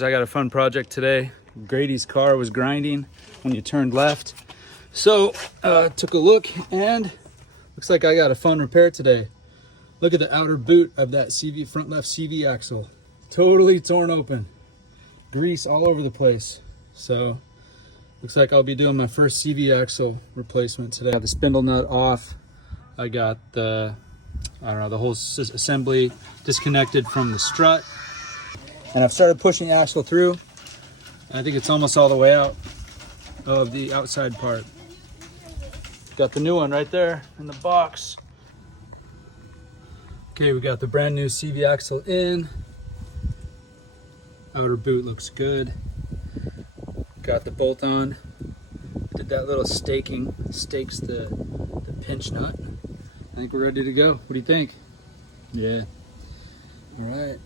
I got a fun project today. Grady's car was grinding when you turned left. So took a look and looks like I got a fun repair today. Look at the outer boot of that CV, front left CV axle. Totally torn open. Grease all over the place. So looks like I'll be doing my first CV axle replacement today. I got the spindle nut off. I got the, the whole assembly disconnected from the strut. And I've started pushing the axle through. I think it's almost all the way out of the outside part. Got the new one right there in the box. Okay, we got the brand new CV axle in. Outer boot looks good. Got the bolt on. Did that little staking, stakes the pinch nut. I think we're ready to go. What do you think? Yeah. All right.